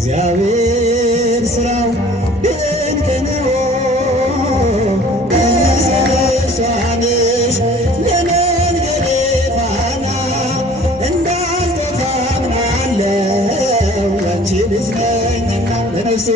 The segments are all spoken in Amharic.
እግዚአብሔር ሥራው ድንቅ ነው። እሷንሽ ለመንገዴ ፋና እንዳልጠፋ አምናለሁ ያንቺ ልጅ ነኝና ለነፍሴ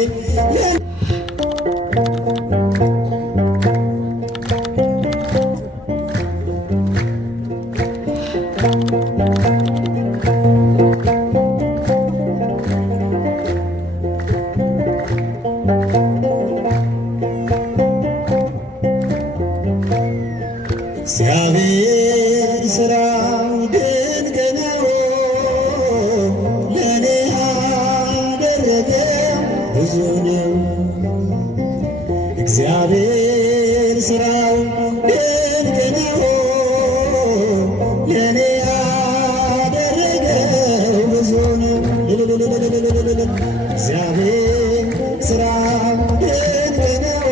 እግዚአብሔር ሥራው ድንቅ ነው። ለእኔ ያደረገው ብዙ ነው። እግዚአብሔር ሥራው ድንቅ ነው። ለእኔ ያደረገው ብዙ ነው። እግዚአብሔር ሥራው ድንቅ ነው።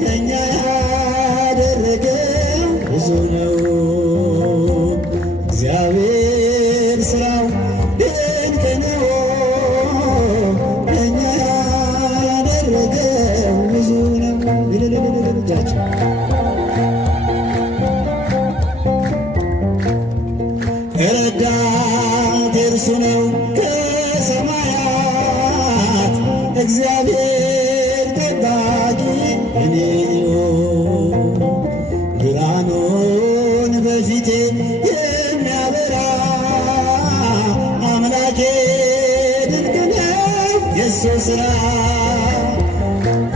ለእኛ ያደረገው ብዙ ነው። እግዚአብሔር ሥራው ድንቅ ነው። ለእኛ ያደረገው ብዙ ነው። ልጃቸው ረዳቴ እርሱ ነው ከሰማያት እግዚአብሔር ጠባቂ እኔ ብርሃኑን በፊቴ የሚያበራ አምላኬ ድንቅ ነው የእሱ ሥራ።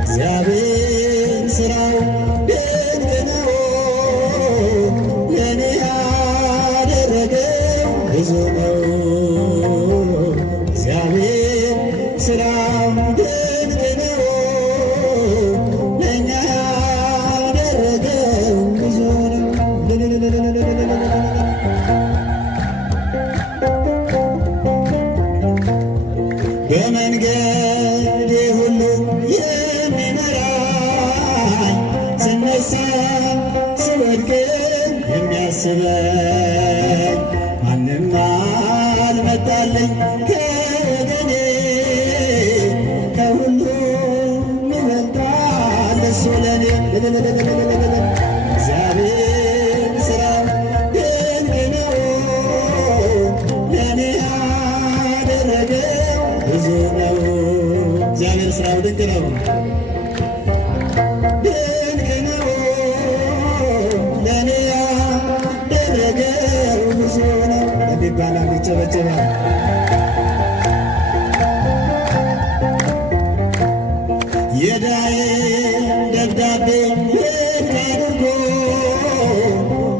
እግዚአብሔር ሥራው ድንቅ ነው። ለእኔ ያደረገው ብዙ ነው። እግዚአብሔር ሥራው ድንቅ ነው። ለእኛ ያደረገው ብዙ ነው። በመንገዴ ሁሉ የሚመራኝ ስነሳ ስወድቅም የሚያስበኝ ማንም አልመጣልኝ ከወገኔ ከሁሉም ይበልጣል እሱ ለኔ። እግዚአብሔር ሥራው ድንቅ ነው። ለእኔ ያደረገው ብዙ ነው። እግዚአብሔር ሥራው ድንቅ ነው። ድንቅ ነው። ለእኔ ያደረገው ብዙ ነው። ይባላል፣ ይጨበጨባል። የዕዳዬን ደብዳቤ ልክ አድርጎ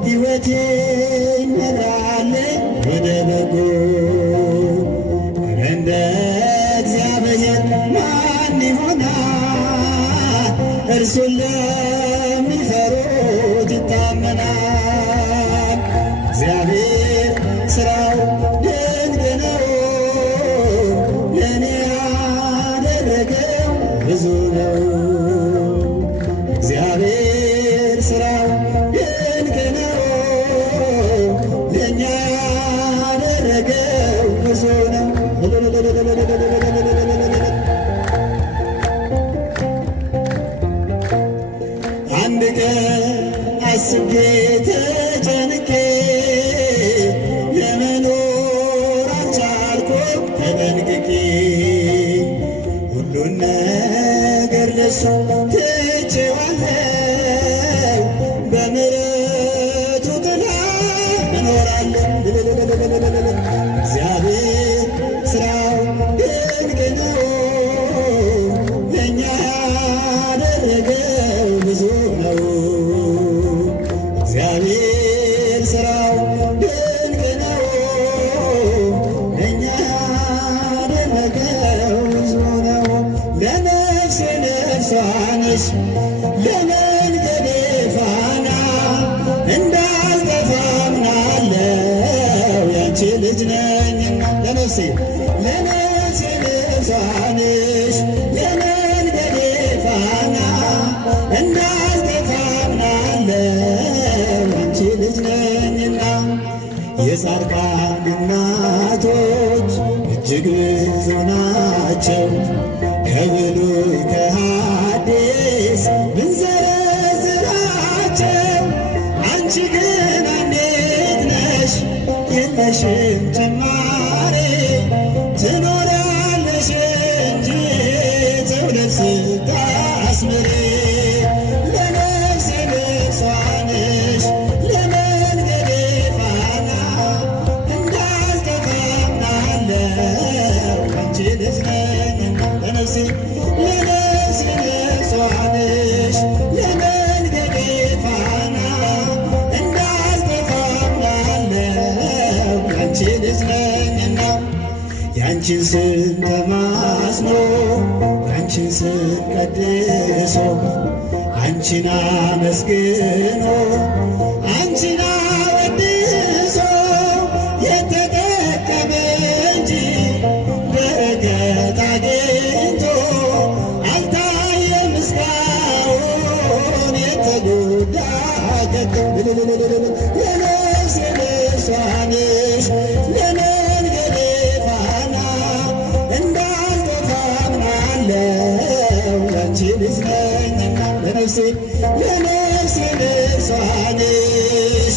ሕይወቴን መራልኝ ወደ በጎ። ኧረ እንደ እግዚአብሔር ማን ይሆናል? እርሱን ለሚፈሩት ይታመናል። እግዚአብሔር ሥራው ድንቅ ነው። ለእኔ ያደረገው ብዙ ነው። እግዚአብሔር ሥራው ድንቅ ነው። ለእኛ ያደረገው ብዙ ነው። አንድ ቀን አስቤ ተጨንቄ ለመኖር አልቻልኩም ተጠንቅቄ። ሁሉን ነገር ለእሱ ትቼዋለሁ፣ በምሕረቱ ጥላ እኖራለሁ። እግዚአብሔር ሥራው ድንቅ ነው። ለእኛ ያደረገው ብዙ ነው። እግዚአብሔር ሥራው ድንቅ ነው። ለእኛ ያደረገው ብዙ ነው። ለነፍሴ ነፍሷንሽ ለመንገዴ ፋና እንዳልጠፋ አምናለሁ ያንቺ ልጅ ነኝና። ለነፍሴ ነፍሷንሽ ለመንገዴ ፋና እንዳልጠፋ አምናለሁ ያንቺ ልጅ ነኝና። የጻድቃን እናቶች እጅግ ብዙ ናቸው ከብሉይ ከሐዲስ ብንዘረዝራቸው፣ አንቺ ግን አንዲት ነሽ የለሽም ጭማሬ፣ ትኖሪያለሽ እንጂ ትውልድ ስታስምሪ። ለነፍሴ ልብሷ ነሽ ለመንገዴ ፋና፣ እንዳልጠፋ አምናለሁ አንቺ ልጅ ነኝና። ለነፍሴ ልብሷ ነሽ ለመንገዴ ፋና፣ እንዳልጠፋ አምናለሁ አንቺ ልጅ ነኝና። ያንቺን ስም ተማጽኖ ያንቺን ስም ቀድሶ አንቺን አመስግኖ አንቺን አወድሶ የተጠቀመ እንጂ በረከት አግኝቶ አልታየም እስካሁን የተጎዳ ከቶ። ለነፍሴ ልብሷ ነሽ ለመንገዴ ፋና፣ እንዳልጠፋ አምናለሁ ያንቺ ልጅ ነኝና። ለነፍሴ ልብሷ ነሽ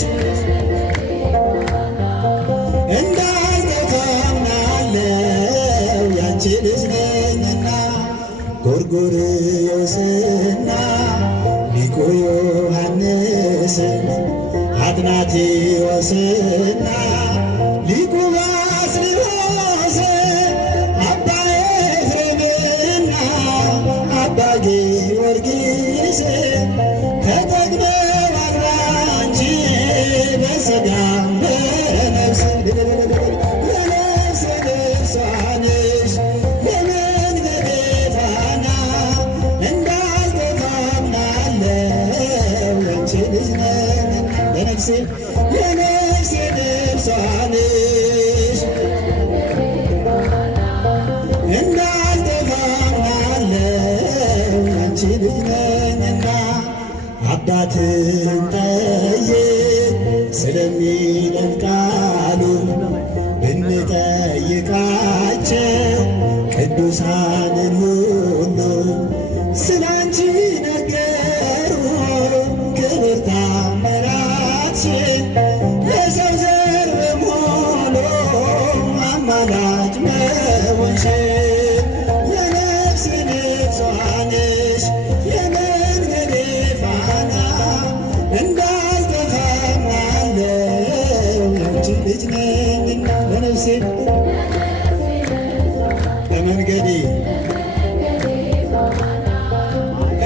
እንዳልጠፋ አምናለሁ ያንቺ ልጅ ነኝና። ጎርጎርዮስና ሊቁ ዮሐንስ፣ አትናቴዎስና ሊቁ ባስልዮስ፣ አባ ኤፍሬምና አባ ጊዮርጊስ ተጠግበዋል ባንቺ በሥጋም በነፍስ። ለነፍሴ ልብሷ ነሽ ለመንገዴ ፋና፣ እንዳልጠፋ አምናለሁ ያንቺ ልጅ ነኝና። ለነፍሴ ልብሷ ነሽ እንዳልጠፋ አምናለሁ ያንቺ ልጅ ነኝና። አባትን ጠይቅ ስለሚለን ቃሉ ብንጠይቃቸው ቅዱሳንን ሁሉ ስላንቺ ነገሩ ክብር ታምራትሽን፣ ለሰው ዘር በሙሉ አማላጅ መሆንሽን። ለነፍሴ ልብሷ ነሽ የመንገዴ ፋና፣ እንዳልጠፋ አምናለሁ ያንቺ ልጅ ነኝና። ለነፍሴ ለመንገዴ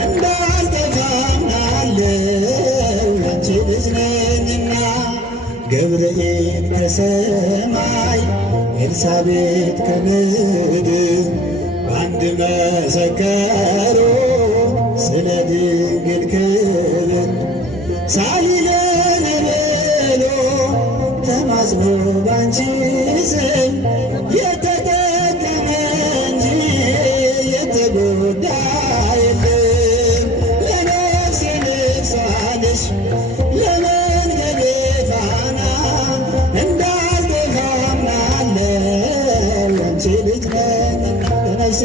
እንዳልጠፋ አምናለሁ ያንቺ ልጅ ነኝና። ገብርኤል ከሰማይ ኤልሳቤጥ ከምድር በአንድ መሰከሩ ስለ ድንግል ክብር። ሳሊለነ ብሎ ተማጽኖ ባንቺ ስም የተጠቀመ እንጂ የተጎዳ የለም። ለነፍሴ ልብሷ ነሽ ለመንገዴ ፋና፣ እንዳልጠፋ አምናለሁ ያንቺ ልጅ ነኝና። ለነፍሴ